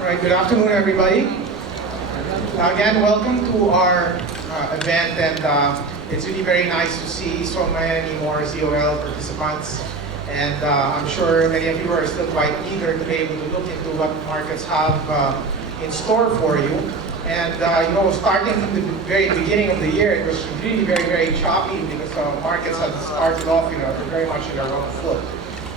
All right, good afternoon, everybody. Again, welcome to our event, and it's really very nice to see so many more COL participants. And I'm sure many of you are still quite eager to be able to look into what markets have in store for you. And starting from the very beginning of the year, it was really very, very choppy because markets had started off, very much in their own foot.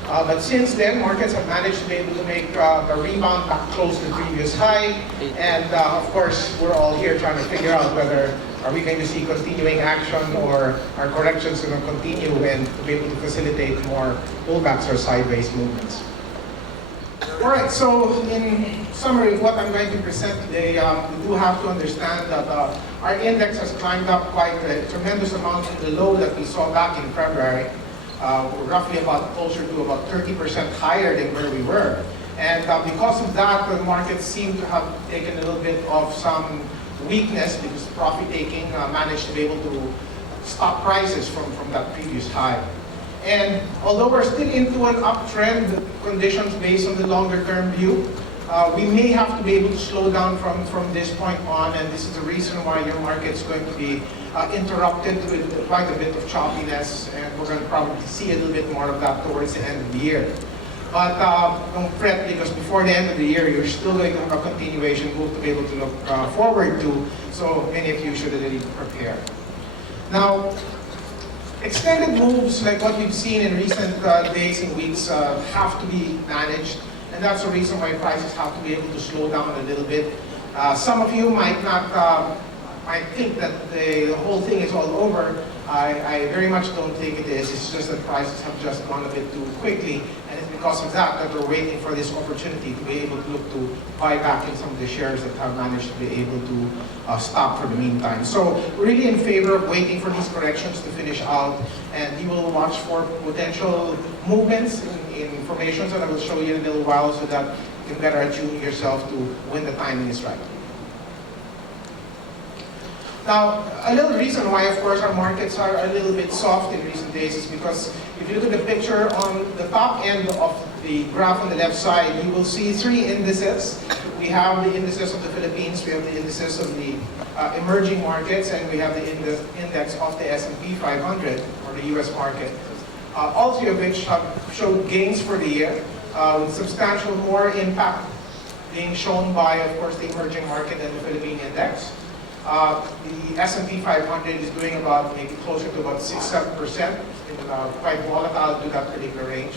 But since then, markets have managed to be able to make a rebound back close to the previous high. And of course, we're all here trying to figure out whether are we going to see continuing action or are corrections going to continue and to be able to facilitate more pullbacks or sideways movements. All right, so in summary, what I'm going to present today, we do have to understand that our index has climbed up quite a tremendous amount from the low that we saw back in February. We're roughly closer to about 30% higher than where we were. And because of that, the markets seem to have taken a little bit of some weakness because profit taking managed to be able to stop prices from that previous high. And although we're still into an uptrend conditions based on the longer term view, we may have to be able to slow down from this point on, and this is the reason why your market's going to be interrupted with quite a bit of choppiness, and we're going to probably see a little bit more of that towards the end of the year. But don't fret, because before the end of the year, you're still going to have a continuation move to be able to look forward to, so many of you should already prepare. Now, extended moves like what we've seen in recent days and weeks have to be managed, and that's the reason why prices have to be able to slow down a little bit. Some of you might think that the whole thing is all over. I very much don't think it is. It's just that prices have just gone a bit too quickly, and it's because of that we're waiting for this opportunity to be able to look to buy back in some of the shares that have managed to be able to stop for the meantime. So really in favor of waiting for these corrections to finish out, and you will watch for potential movements in formations that I will show you in a little while so that you can better attune yourself to when the timing is right. Now, a little reason why, of course, our markets are a little bit soft in recent days is because if you look at the picture on the top end of the graph on the left side, you will see three indices. We have the indices of the Philippines, we have the indices of the emerging markets, and we have the index of the S&P 500, or the US market. All three of which have showed gains for the year, with substantial more impact being shown by, of course, the emerging market and the Philippine index. The S&P 500 is doing about maybe closer to about 6-7%. It's been quite volatile to that particular range.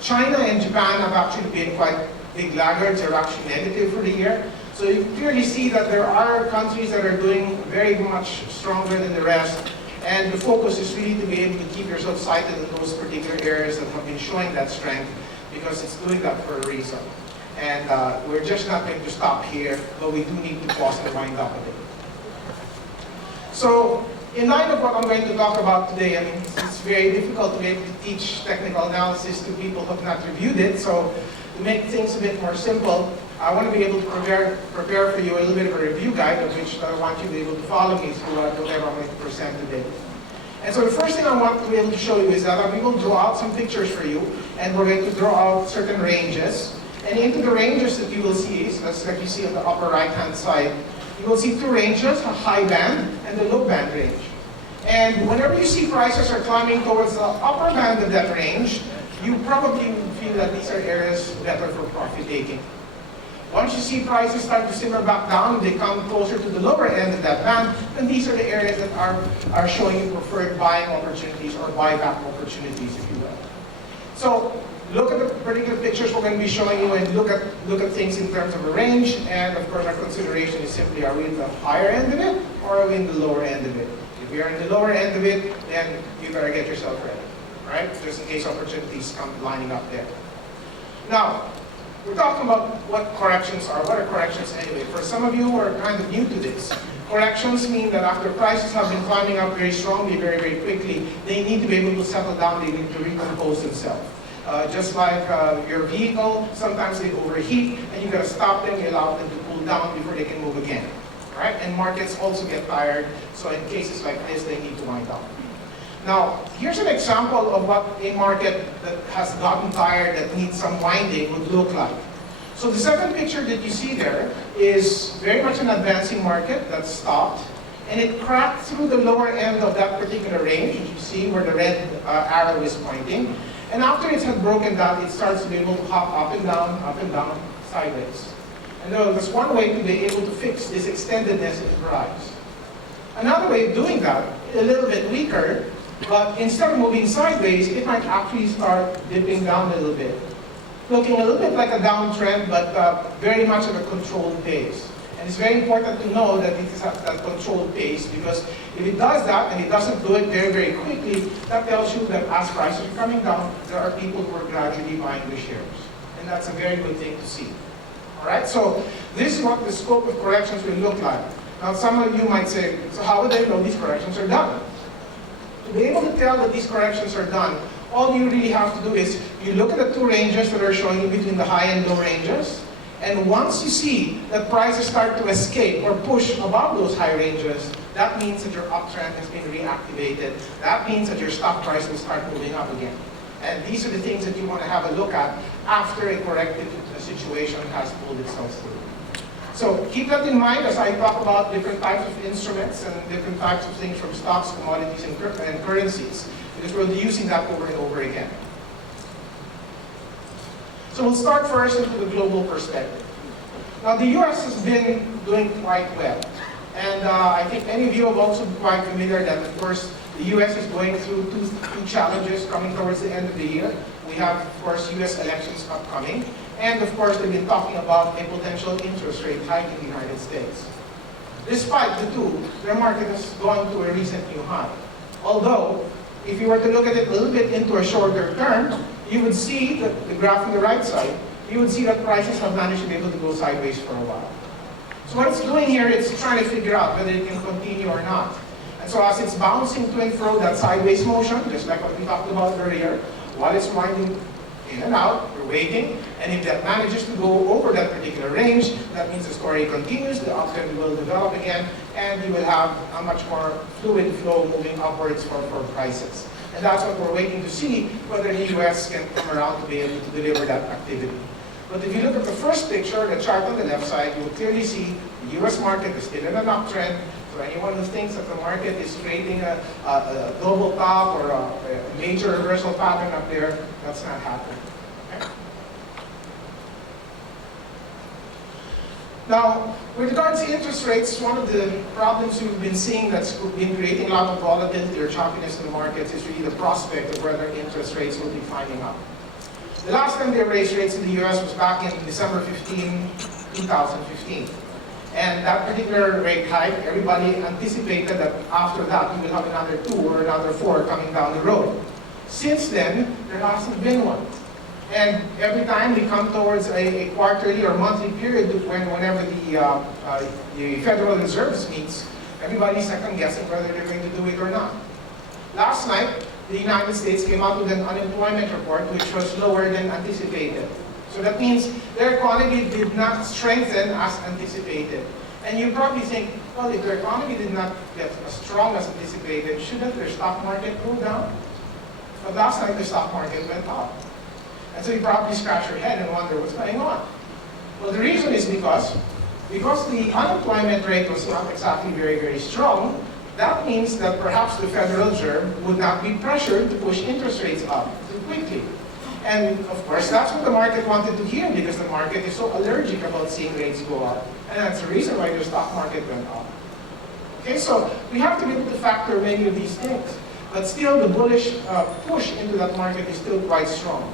China and Japan have actually been quite big laggards. They're actually negative for the year. So you clearly see that there are countries that are doing very much stronger than the rest. And the focus is really to be able to keep yourself sighted in those particular areas that have been showing that strength, because it's doing that for a reason. And we're just not going to stop here, but we do need to pause and wind up a bit. So, in light of what I'm going to talk about today, I mean, it's very difficult to be able to teach technical analysis to people who have not reviewed it. So, to make things a bit more simple, I want to be able to prepare for you a little bit of a review guide, of which I want you to be able to follow me through whatever I'm going to present today. And so the first thing I want to be able to show you is that we will draw out some pictures for you, and we're going to draw out certain ranges. And into the ranges that you will see, so that's like you see on the upper right-hand side, you will see two ranges, a high band and the low band range. And whenever you see prices are climbing towards the upper band of that range, you probably feel that these are areas better for profit taking. Once you see prices start to simmer back down, they come closer to the lower end of that band, then these are the areas that are showing you preferred buying opportunities or buyback opportunities, if you will. So look at the particular pictures we're going to be showing you, and look at things in terms of a range. And of course, our consideration is simply, are we in the higher end of it, or are we in the lower end of it? If we are in the lower end of it, then you better get yourself ready, right? Just in case opportunities come lining up there. Now, we're talking about what corrections are. What are corrections anyway? For some of you who are kind of new to this, corrections mean that after prices have been climbing up very strongly, very, very quickly, they need to be able to settle down, they need to recompose themselves. Just like your vehicle, sometimes they overheat, and you've got to stop them, you allow them to cool down before they can move again. Right? And markets also get tired, so in cases like this, they need to wind down. Now, here's an example of what a market that has gotten tired, that needs some winding, would look like. So the second picture that you see there is very much an advancing market that stopped, and it cracked through the lower end of that particular range, as you see where the red arrow is pointing. And after it had broken that, it starts to be able to hop up and down, sideways. And there's one way to be able to fix this extendedness in price. Another way of doing that, a little bit weaker, but instead of moving sideways, it might actually start dipping down a little bit. Looking a little bit like a downtrend, but very much at a controlled pace. And it's very important to know that it is at that controlled pace, because if it does that, and it doesn't do it very, very quickly, that tells you that as prices are coming down, there are people who are gradually buying the shares. And that's a very good thing to see. All right, so this is what the scope of corrections will look like. Now, some of you might say, so how would they know these corrections are done? To be able to tell that these corrections are done, all you really have to do is you look at the two ranges that are showing you between the high and low ranges, and once you see that prices start to escape or push above those high ranges, that means that your uptrend has been reactivated. That means that your stock price will start moving up again. And these are the things that you want to have a look at after a corrective situation has pulled itself through. So keep that in mind as I talk about different types of instruments and different types of things from stocks, commodities, and currencies, because we'll be using that over and over again. So we'll start first into the global perspective. Now the US has been doing quite well. And I think many of you have also been quite familiar that, of course, the US is going through two challenges coming towards the end of the year. We have, of course, US elections upcoming. And of course, they've been talking about a potential interest rate hike in the United States. Despite the two, their market has gone to a recent new high. Although, if you were to look at it a little bit into a shorter term, you would see the graph on the right side, you would see that prices have managed to be able to go sideways for a while. So what it's doing here, it's trying to figure out whether it can continue or not. And so as it's bouncing to and fro, that sideways motion, just like what we talked about earlier, while it's winding in and out, we're waiting, and if that manages to go over that particular range, that means the story continues, the uptrend will develop again, and you will have a much more fluid flow moving upwards for prices. And that's what we're waiting to see, whether the US can come around to be able to deliver that activity. But if you look at the first picture, the chart on the left side, you will clearly see the US market is still in an uptrend. So anyone who thinks that the market is creating a global top or a major reversal pattern up there, that's not happening. Okay? Now, with regards to interest rates, one of the problems we've been seeing that's been creating a lot of volatility or choppiness in the markets is really the prospect of whether interest rates will be climbing up. The last time they raised rates in the US was back in December 15, 2015. And that particular rate hike, everybody anticipated that after that we will have another 2 or another 4 coming down the road. Since then, there hasn't been one. And every time we come towards a quarterly or monthly period whenever the Federal Reserve meets, everybody's second guessing whether they're going to do it or not. Last night, the United States came out with an unemployment report which was lower than anticipated. So that means their economy did not strengthen as anticipated. And you probably think, well, if their economy did not get as strong as anticipated, shouldn't their stock market go down? But last night the stock market went up. And so you probably scratch your head and wonder what's going on. Well, the reason is because the unemployment rate was not exactly very, very strong. That means that perhaps the Federal Reserve would not be pressured to push interest rates up too quickly. And of course, that's what the market wanted to hear, because the market is so allergic about seeing rates go up. And that's the reason why the stock market went up. Okay, so we have to be able to factor many of these things. But still, the bullish push into that market is still quite strong.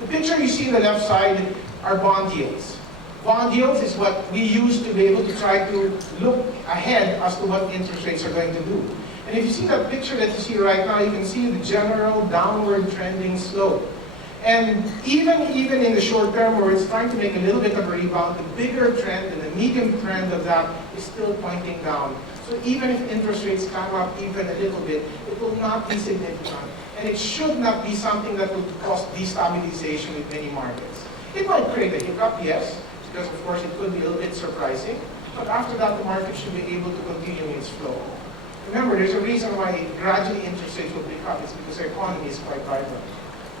The picture you see on the left side are bond yields. Bond yields is what we use to be able to try to look ahead as to what interest rates are going to do. And if you see that picture that you see right now, you can see the general downward trending slope. And even in the short term, where it's trying to make a little bit of a rebound, the bigger trend and the medium trend of that is still pointing down. So even if interest rates come up even a little bit, it will not be significant. And it should not be something that will cause destabilization in many markets. It might create a hiccup, yes, because of course it could be a little bit surprising. But after that, the market should be able to continue its flow. Remember, there's a reason why gradually interest rates will pick up. It's because the economy is quite vibrant.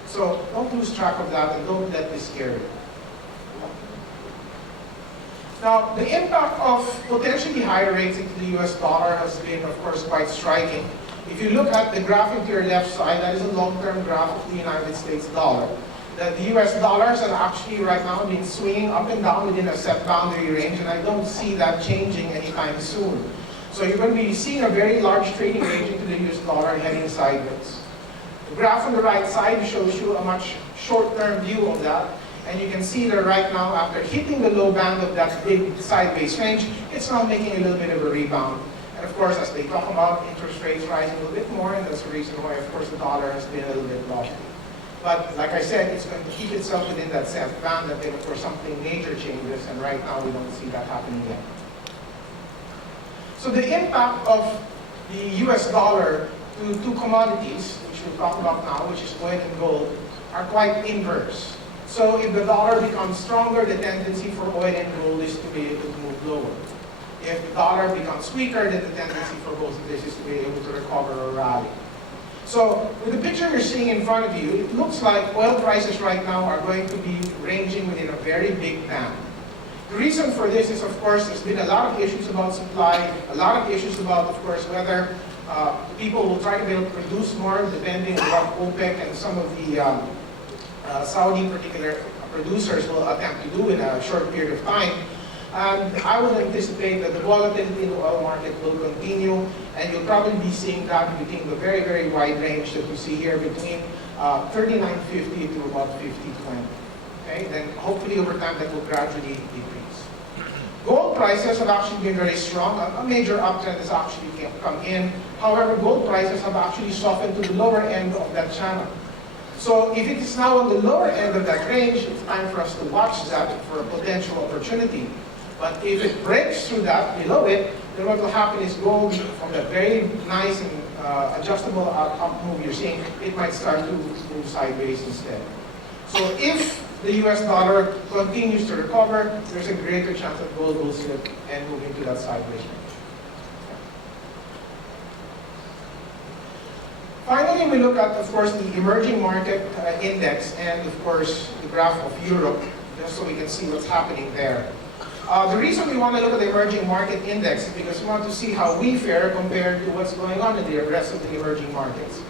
So don't lose track of that and don't let this scare you. Now, the impact of potentially higher rates into the US dollar has been, of course, quite striking. If you look at the graphic to your left side, that is a long-term graph of the United States dollar. The US dollars are actually right now been swinging up and down within a set boundary range, and I don't see that changing anytime soon. So you're going to be seeing a very large trading range into the US dollar heading sideways. The graph on the right side shows you a much short-term view of that. And you can see that right now, after hitting the low band of that big sideways range, it's now making a little bit of a rebound. And of course, as they talk about interest rates rising a little bit more, and that's the reason why, of course, the dollar has been a little bit lofty. But like I said, it's going to keep itself within that set band until, of course, something major changes, and right now we don't see that happening yet. So the impact of the US dollar to two commodities, which we'll talk about now, which is oil and gold, are quite inverse. So if the dollar becomes stronger, the tendency for oil and gold is to be able to move lower. If the dollar becomes weaker, then the tendency for both of this is to be able to recover or rally. So with the picture you're seeing in front of you, it looks like oil prices right now are going to be ranging within a very big band. The reason for this is, of course, there's been a lot of issues about supply, a lot of issues about, of course, whether people will try to be able to produce more, depending on what OPEC and some of the Saudi particular producers will attempt to do in a short period of time. And I would anticipate that the volatility in the oil market will continue, and you'll probably be seeing that between the very, very wide range that you see here between 39.50 to about 50.20. Okay? Then hopefully over time that will gradually decrease. Gold prices have actually been very strong. A major uptrend has actually come in. However, gold prices have actually softened to the lower end of that channel. So if it is now on the lower end of that range, it's time for us to watch that for a potential opportunity. But if it breaks through that, below it, then what will happen is gold, from that very nice and adjustable up move you're seeing, it might start to move sideways instead. So if the US dollar continues to recover, there's a greater chance that gold will slip and move into that sideways range. Finally, we look at, of course, the emerging market index and, of course, the graph of Europe, just so we can see what's happening there. The reason we want to look at the emerging market index is because we want to see how we fare compared to what's going on in the rest of the emerging markets.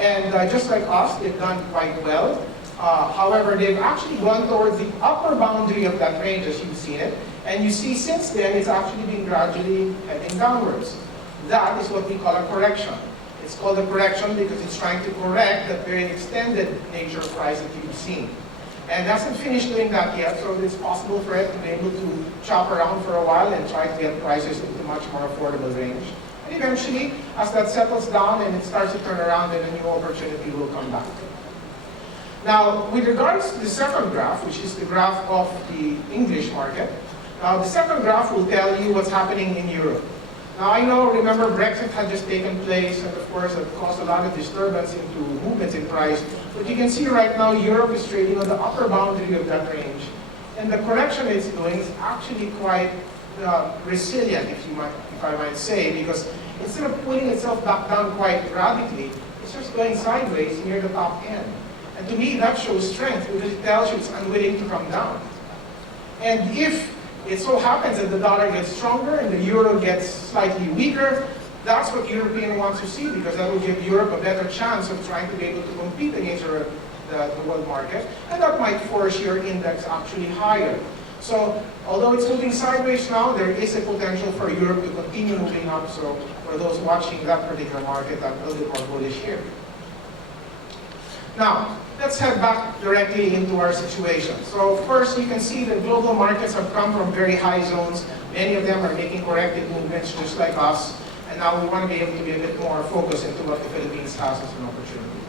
And just like us, they've done quite well. However, they've actually gone towards the upper boundary of that range, as you've seen it. And you see since then, it's actually been gradually heading downwards. That is what we call a correction. It's called a correction because it's trying to correct that very extended nature of price that you've seen. And it hasn't finished doing that yet, so it's possible for it to be able to chop around for a while and try to get prices into much more affordable range. And eventually, as that settles down and it starts to turn around, then a new opportunity will come back. Now, with regards to the second graph, which is the graph of the English market, now the second graph will tell you what's happening in Europe. Now I know, remember, Brexit had just taken place, and of course it caused a lot of disturbance into movements in price. But you can see right now Europe is trading on the upper boundary of that range. And the correction it's doing is actually quite resilient, if I might say, because instead of pulling itself back down quite radically, it's just going sideways near the top end. And to me, that shows strength because it tells you it's unwilling to come down. And if it so happens that the dollar gets stronger and the euro gets slightly weaker, that's what Europeans want to see because that will give Europe a better chance of trying to be able to compete against the world market, and that might force your index actually higher. So although it's moving sideways now, there is a potential for Europe to continue moving up. So for those watching that particular market, I'm a little bit more bullish here. Now, let's head back directly into our situation. So first, you can see that global markets have come from very high zones. Many of them are making corrective movements just like us. And now we want to be able to be a bit more focused into what the Philippines has as an opportunity.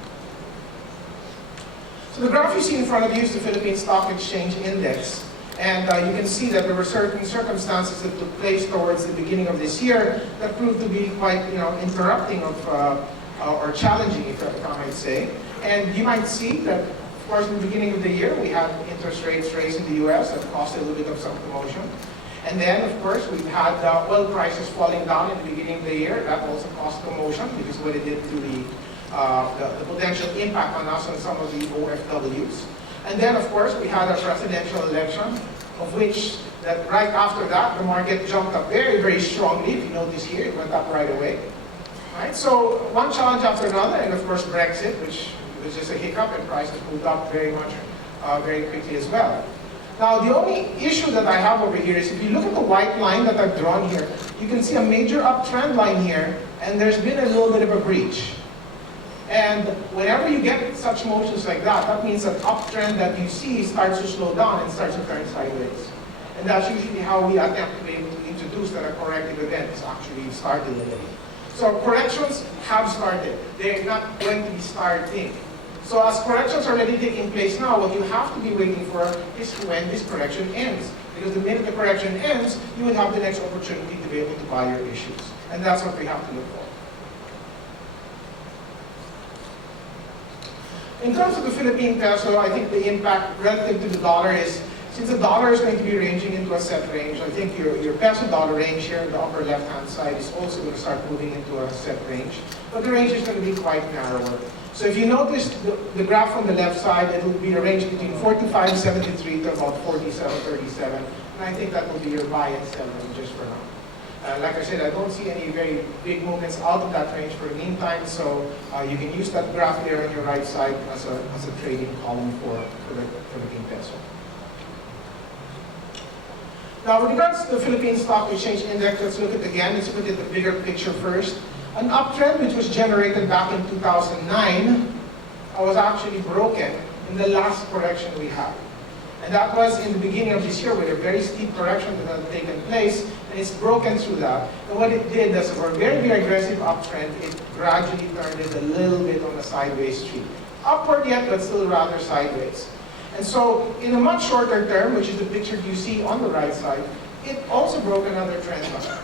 So the graph you see in front of you is the Philippine Stock Exchange Index. And you can see that there were certain circumstances that took place towards the beginning of this year that proved to be quite, interrupting of, or challenging, if I might say. And you might see that, of course, in the beginning of the year, we had interest rates raised in the US that caused a little bit of some commotion. And then, of course, we've had oil prices falling down in the beginning of the year. That also caused commotion because what it did to the potential impact on us on some of the OFWs. And then, of course, we had a presidential election of which that right after that, the market jumped up very, very strongly. If you notice here, it went up right away. Right? So one challenge after another, and of course Brexit, which was just a hiccup, and prices moved up very much, very quickly as well. Now, the only issue that I have over here is if you look at the white line that I've drawn here, you can see a major uptrend line here, and there's been a little bit of a breach. And whenever you get such motions like that, that means that uptrend that you see starts to slow down and starts to turn sideways. And that's usually how we attempt to be able to introduce that a corrective event is actually started already. So corrections have started. They're not going to be starting. So as corrections are already taking place now, what you have to be waiting for is when this correction ends. Because the minute the correction ends, you will have the next opportunity to be able to buy your issues. And that's what we have to look for. In terms of the Philippine peso, I think the impact relative to the dollar is, since the dollar is going to be ranging into a set range, I think your peso-dollar range here in the upper left-hand side is also going to start moving into a set range. But the range is going to be quite narrower. So if you notice the graph on the left side, it will be a range between 45.73 to about 47.37. And I think that will be your buy and sell range just for now. Like I said, I don't see any very big movements out of that range for the meantime, so you can use that graph there on your right side as a trading column for the Philippine peso. Now, with regards to the Philippine Stock Exchange Index, let's look at the bigger picture first. An uptrend which was generated back in 2009 was actually broken in the last correction we had. And that was in the beginning of this year with a very steep correction that had taken place, and it's broken through that. And what it did is for a very, very aggressive uptrend, it gradually turned it a little bit on a sideways streak. Upward yet, but still rather sideways. And so in a much shorter term, which is the picture you see on the right side, it also broke another trend line.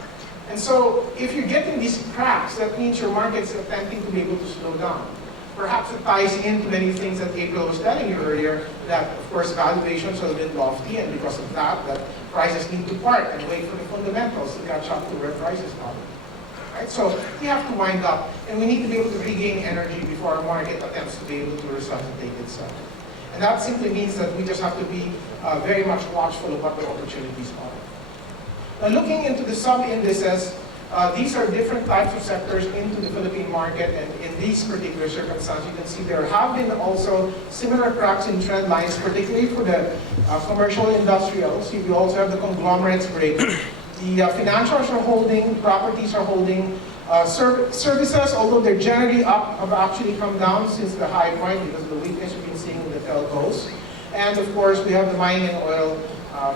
And so if you're getting these cracks, that means your market's attempting to be able to slow down. Perhaps it ties into many things that April was telling you earlier, that of course valuations are a bit lofty, and because of that prices need to park and wait for the fundamentals to catch up to where prices are. Right? So we have to wind up, and we need to be able to regain energy before our market attempts to be able to resuscitate itself. And that simply means that we just have to be very much watchful of what the opportunities are. Now looking into the sub-indices, these are different types of sectors into the Philippine market, and in these particular circumstances, you can see there have been also similar cracks in trend lines, particularly for the commercial industrials. You also have the conglomerates break. The financials are holding, properties are holding. Services, although they're generally up, have actually come down since the high point because of the weakness we've been seeing in the telcos. And of course, we have the mining and oil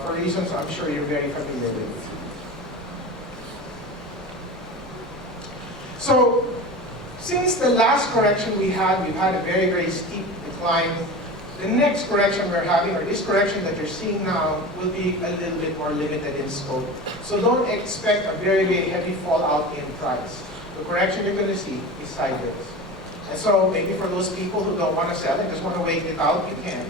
for reasons I'm sure you're very familiar with. So, since the last correction we've had a very, very steep decline. The next correction we're having, or this correction that you're seeing now, will be a little bit more limited in scope. So don't expect a very, very heavy fallout in price. The correction you're going to see is sideways. And so maybe for those people who don't want to sell and just want to wait it out, you can.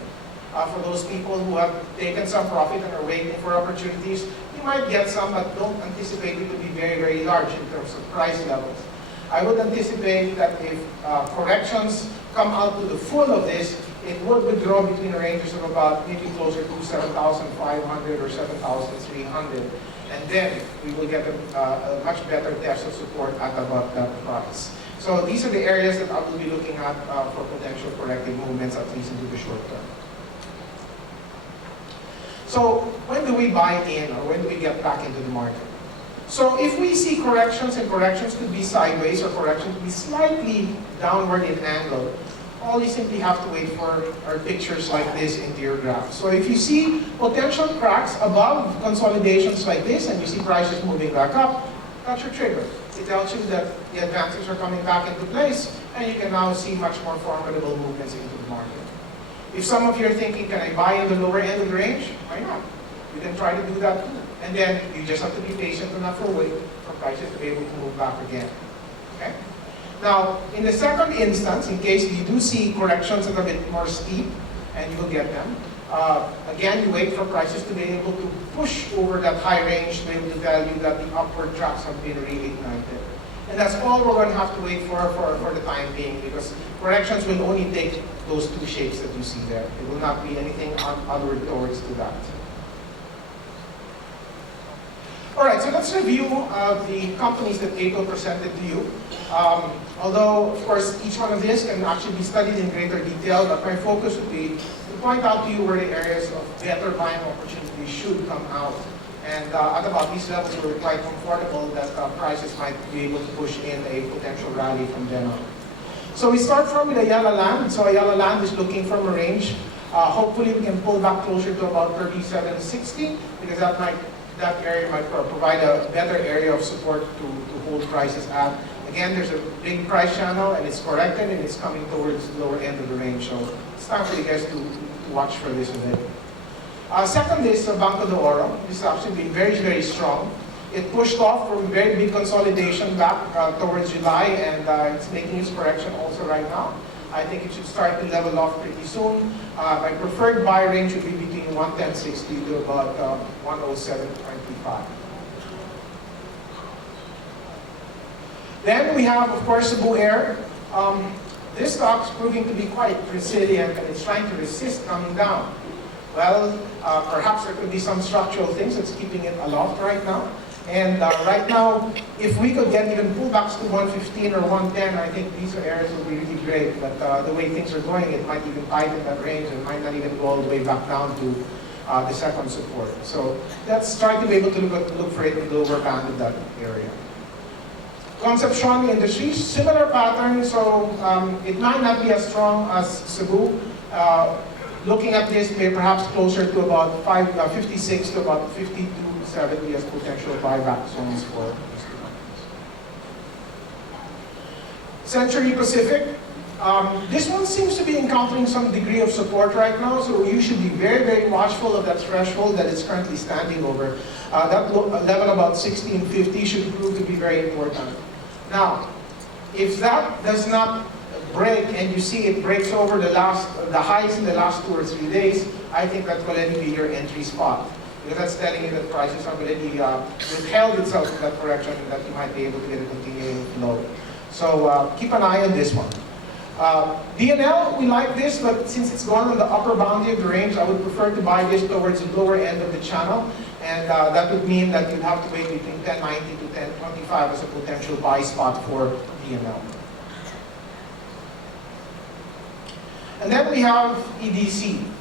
For those people who have taken some profit and are waiting for opportunities, you might get some, but don't anticipate it to be very, very large in terms of price levels. I would anticipate that if corrections come out to the full of this, it would withdraw between the ranges of about maybe closer to 7,500 or 7,300. And then we will get a much better test of support at about that price. So these are the areas that I will be looking at for potential corrective movements, at least into the short term. So when do we buy in, or when do we get back into the market? So if we see corrections, and corrections could be sideways or corrections could be slightly downward in angle, all you simply have to wait for are pictures like this into your graph. So if you see potential cracks above consolidations like this, and you see prices moving back up, that's your trigger. It tells you that the advances are coming back into place, and you can now see much more formidable movements into the market. If some of you are thinking, can I buy in the lower end of the range? Why not? You can try to do that too. And then you just have to be patient enough for wait for prices to be able to move back again. Okay? Now, in the second instance, in case you do see corrections that are a bit more steep, and you will get them, again, you wait for prices to be able to push over that high range to be able to tell you that the upward tracks have been reignited. And that's all we're going to have to wait for the time being, because corrections will only take those two shapes that you see there. It will not be anything other towards to that. let's review the companies that April presented to you. Although, of course, each one of these can actually be studied in greater detail, but my focus would be to point out to you where the areas of better buying opportunities should come out. And at about these levels, we're quite comfortable that prices might be able to push in a potential rally from then on. So we start from with Ayala Land. So Ayala Land is looking from a range. Hopefully we can pull back closer to about 37.60 because that area might provide a better area of support to hold prices at. Again, there's a big price channel and it's corrected and it's coming towards the lower end of the range. So it's time for you guys to watch for this a bit. Second is Banco de Oro. This has actually been very, very strong. It pushed off from very big consolidation back towards July, and it's making its correction also right now. I think it should start to level off pretty soon. My preferred buy range would be between 110.60 to about 107.25. Then we have, of course, Cebu Air. This stock's proving to be quite resilient, and it's trying to resist coming down. Well, perhaps there could be some structural things that's keeping it aloft right now. And right now, if we could get even pullbacks to 115 or 110, I think these areas will be really great. But the way things are going, it might even tighten that range and might not even go all the way back down to the second support. So let's try to be able to look for it in the lower band of that area. Concepcion Industries, similar pattern. So it might not be as strong as Cebu. Looking at this, they're perhaps closer to about 56 to about 52. 70 as potential buyback zones for these two companies. Century Pacific. This one seems to be encountering some degree of support right now, so you should be very, very watchful of that threshold that it's currently standing over. That level about 1650 should prove to be very important. Now, if that does not break and you see it breaks over the highs in the last 2 or 3 days, I think that will already be your entry spot. Because that's telling you that prices have already withheld itself in that correction and that you might be able to get a continuing flow. So keep an eye on this one. DNL, we like this, but since it's gone on the upper boundary of the range, I would prefer to buy this towards the lower end of the channel. And that would mean that you'd have to wait between 1090 to 1025 as a potential buy spot for DNL. And then we have EDC.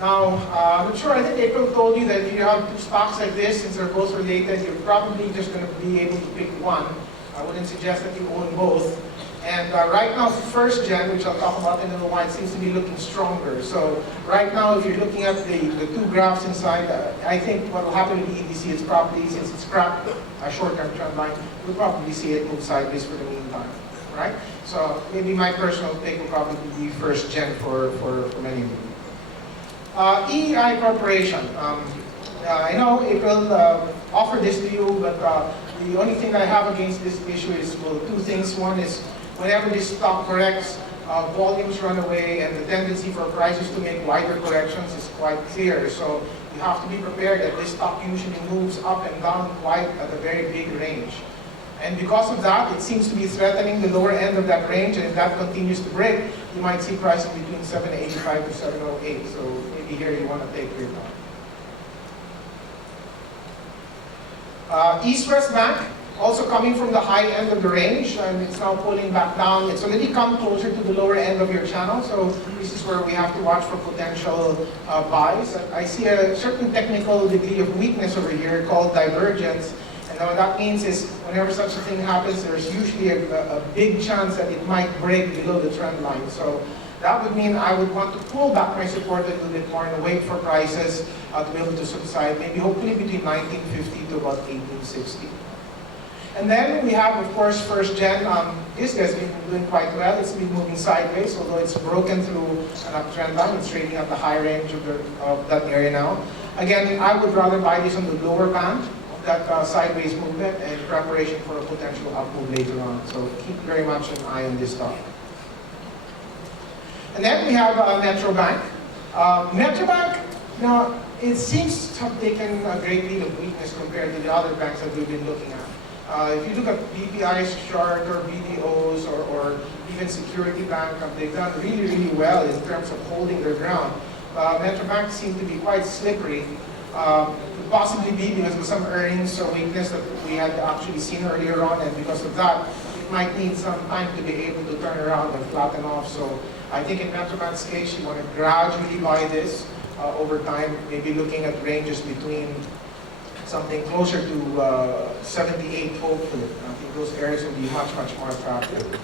Now, I'm not sure, I think April told you that if you have two stocks like this, since they're both related, you're probably just going to be able to pick one. I wouldn't suggest that you own both. And right now, first gen, which I'll talk about in a little while, seems to be looking stronger. So right now, if you're looking at the two graphs inside, I think what will happen with EDC is probably, since it's cracked a short-term trend line, we'll probably see it move sideways for the meantime, right? So maybe my personal pick will probably be first gen for many of you. EEI Corporation. I know April offered this to you, but the only thing I have against this issue is, well, two things. One is, whenever this stock corrects, volumes run away, and the tendency for prices to make wider corrections is quite clear. So you have to be prepared that this stock usually moves up and down quite at a very big range. And because of that, it seems to be threatening the lower end of that range, and if that continues to break, you might see pricing between 785 to 708. So maybe here you want to take your time. East West Bank, also coming from the high end of the range, and it's now pulling back down. It's already come closer to the lower end of your channel, so this is where we have to watch for potential buys. I see a certain technical degree of weakness over here called divergence. And what that means is, whenever such a thing happens, there's usually a big chance that it might break below the trend line. So that would mean I would want to pull back my support a little bit more and wait for prices to be able to subside, maybe hopefully between 1950 to about 1860. And then we have, of course, first gen. This guy's been doing quite well. It's been moving sideways, although it's broken through an uptrend line. It's trading at the high range of that area now. Again, I would rather buy this on the lower band of that sideways movement in preparation for a potential up move later on. So keep very much an eye on this stock. And then we have Metro Bank. Metro Bank, now, it seems to have taken a great deal of weakness compared to the other banks that we've been looking at. If you look at BPI's chart or BDOs or even Security Bank, they've done really, really well in terms of holding their ground. Metro Bank seemed to be quite slippery. Could possibly be because of some earnings or weakness that we had actually seen earlier on, and because of that, it might need some time to be able to turn around and flatten off. So I think in Metroban's case, you want to gradually buy this over time, maybe looking at ranges between something closer to 78, hopefully. I think those areas will be much, much more attractive.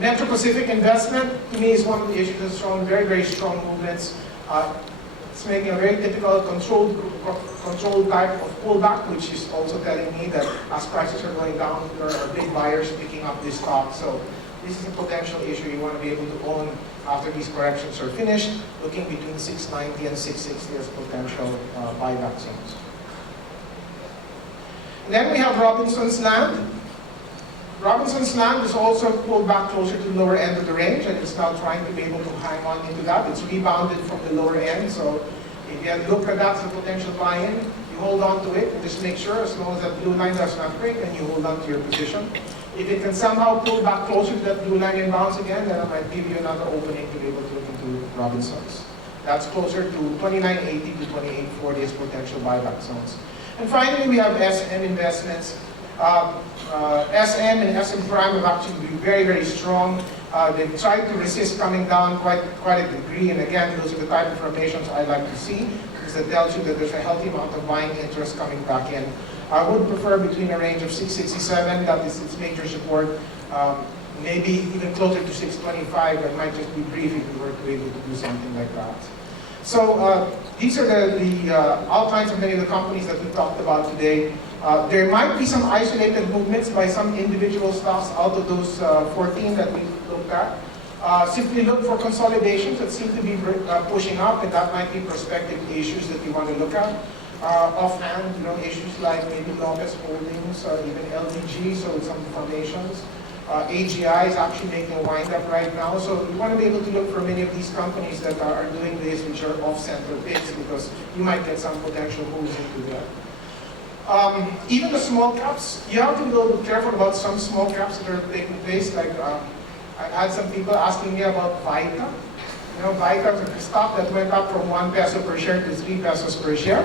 Metro Pacific investment, to me, is one of the issues that's shown very, very strong movements. It's making a very typical controlled type of pullback, which is also telling me that as prices are going down, there are big buyers picking up this stock. So this is a potential issue you want to be able to own after these corrections are finished, looking between 690 and 660 as potential buyback zones. And then we have Robinson's Land. Robinson's Land is also pulled back closer to the lower end of the range, and it's now trying to be able to hang on into that. It's rebounded from the lower end, so if you look at that as a potential buy-in, you hold on to it, and just make sure as long as that blue line does not break, then you hold on to your position. If it can somehow pull back closer to that blue line and bounce again, then I might give you another opening to be able to look into Robinson's. That's closer to 2980 to 2840 as potential buyback zones. And finally, we have SM Investments. SM and SM Prime have actually been very, very strong. They've tried to resist coming down quite a degree, and again, those are the type of formations I like to see, because that tells you that there's a healthy amount of buying interest coming back in. I would prefer between a range of 667, that is its major support, maybe even closer to 625. That might just be brief if we were to be able to do something like that. So these are the outlines of many of the companies that we talked about today. There might be some isolated movements by some individual stocks out of those 14 that we looked at. Simply look for consolidations that seem to be pushing up, and that might be prospective issues that you want to look at. Offhand, issues like maybe Lopez Holdings, even LDG, so some formations. AGI is actually making a wind-up right now, so you want to be able to look for many of these companies that are doing this, which are off-center picks, because you might get some potential moves into that. Even the small caps, you have to be a little bit careful about some small caps that are taking place. Like I had some people asking me about Vita. Vita is a stock that went up from 1 peso per share to 3 pesos per share.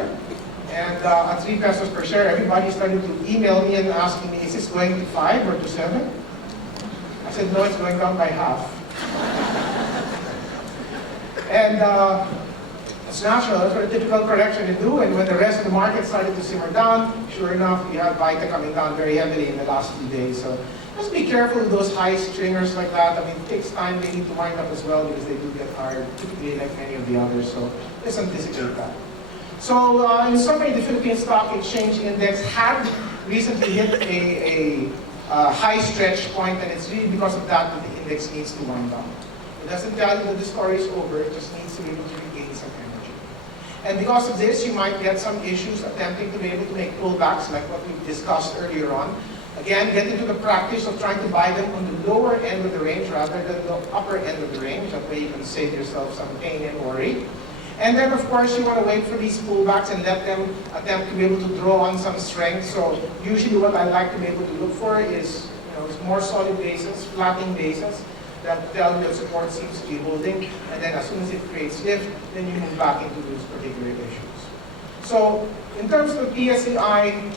And at 3 pesos per share, everybody started to email me and asking me, is this going to 5 or to 7? I said, no, it's going down by half. And it's natural. That's what a typical correction to do. And when the rest of the market started to simmer down, sure enough, you have Vita coming down very heavily in the last few days. So just be careful with those high stringers like that. I mean, it takes time. They need to wind up as well because they do get tired, typically like many of the others. So just anticipate that. So in summary, the Philippine Stock Exchange Index had recently hit a high stretch point, and it's really because of that that the index needs to wind down. It doesn't tell you that the story is over, it just needs to be able to regain some energy. And because of this, you might get some issues attempting to be able to make pullbacks like what we discussed earlier on. Again, get into the practice of trying to buy them on the lower end of the range rather than the upper end of the range. That way you can save yourself some pain and worry. And then, of course, you want to wait for these pullbacks and let them attempt to be able to draw on some strength. So usually what I like to be able to look for is more solid bases, flattening bases that tell you that support seems to be holding. And then as soon as it creates lift, then you move back into those particular issues. So in terms of PSEI,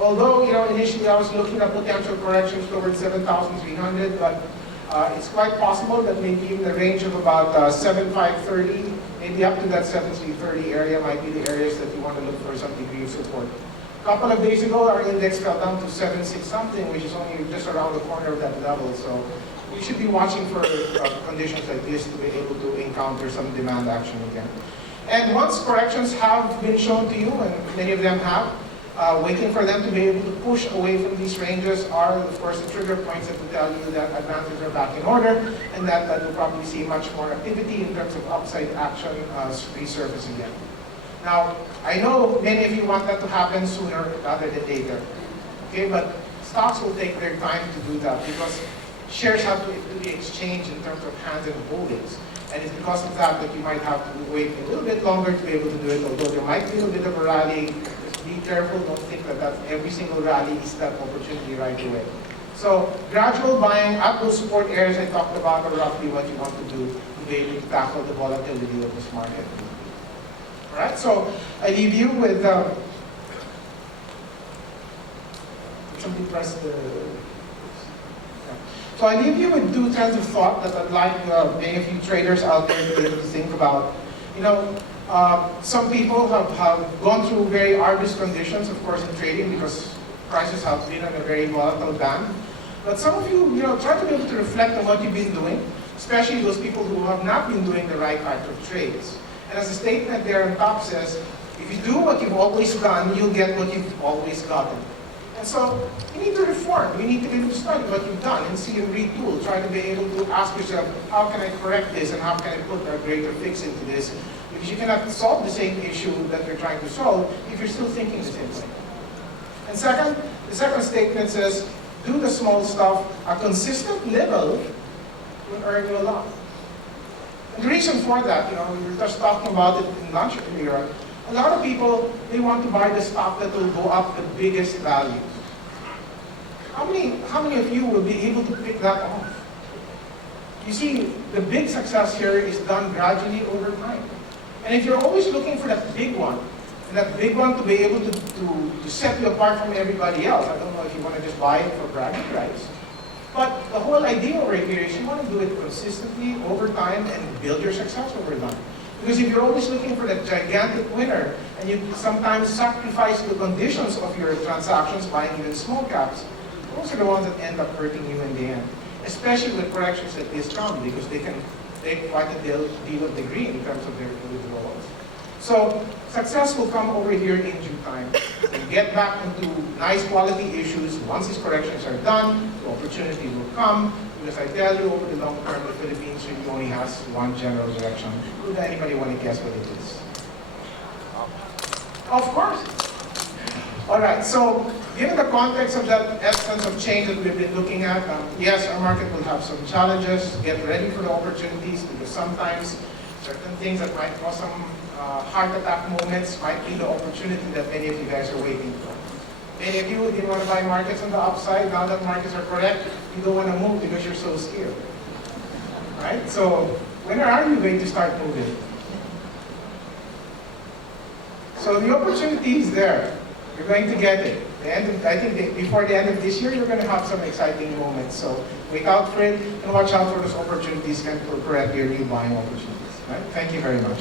although initially I was looking at potential corrections towards 7,300, but it's quite possible that maybe even the range of about 7,530, maybe up to that 7,330 area might be the areas that you want to look for some degree of support. A couple of days ago, our index fell down to 7,6 something, which is only just around the corner of that level. So we should be watching for conditions like this to be able to encounter some demand action again. And once corrections have been shown to you, and many of them have, waiting for them to be able to push away from these ranges are, of course, the trigger points that will tell you that advances are back in order, and that you'll probably see much more activity in terms of upside action resurface again. Now, I know many of you want that to happen sooner rather than later, okay? But stocks will take their time to do that because shares have to be exchanged in terms of hands and holdings. And it's because of that that you might have to wait a little bit longer to be able to do it, although there might be a little bit of a rally. Just be careful, don't think that every single rally is that opportunity right away. So gradual buying at those support areas I talked about are roughly what you want to do to be able to tackle the volatility of this market. All right, so I leave you with, somebody press the, yeah. So I leave you with two trends of thought that I'd like many of you traders out there to be able to think about. You know, some people have gone through very arduous conditions, of course, in trading because prices have been on a very volatile band. But some of you, try to be able to reflect on what you've been doing, especially those people who have not been doing the right type of trades. And as the statement there on top says, if you do what you've always done, you'll get what you've always gotten. And so you need to reform. You need to be able to study what you've done and see and retool. Try to be able to ask yourself, how can I correct this and how can I put a greater fix into this? Because you cannot solve the same issue that you're trying to solve if you're still thinking the same way. And second, the second statement says, do the small stuff. A consistent level will earn you a lot. And the reason for that, we were just talking about it in lunch earlier. A lot of people, they want to buy the stock that will go up the biggest value. How many of you will be able to pick that off? You see, the big success here is done gradually over time. And if you're always looking for that big one, and that big one to be able to set you apart from everybody else, I don't know if you want to just buy it for bragging rights. But the whole idea over here is you want to do it consistently over time and build your success over time. Because if you're always looking for that gigantic winner, and you sometimes sacrifice the conditions of your transactions buying even small caps, those are the ones that end up hurting you in the end. Especially with corrections like this come, because they can take quite a deal of degree in terms of their withdrawals. So success will come over here in due time. And get back into nice quality issues. Once these corrections are done, the opportunity will come. Because I tell you, over the long term, the Philippines really only has one general direction. Would anybody want to guess what it is? Of course. All right, so given the context of that essence of change that we've been looking at, yes, our market will have some challenges. Get ready for the opportunities, because sometimes certain things that might cause some heart attack moments might be the opportunity that many of you guys are waiting for. Many of you didn't want to buy markets on the upside. Now that markets are correct, you don't want to move because you're so scared. Right? So when are you going to start moving? So the opportunity is there. You're going to get it. I think before the end of this year, you're going to have some exciting moments. So wait out for it and watch out for those opportunities and correct your new buying opportunities. Right? Thank you very much.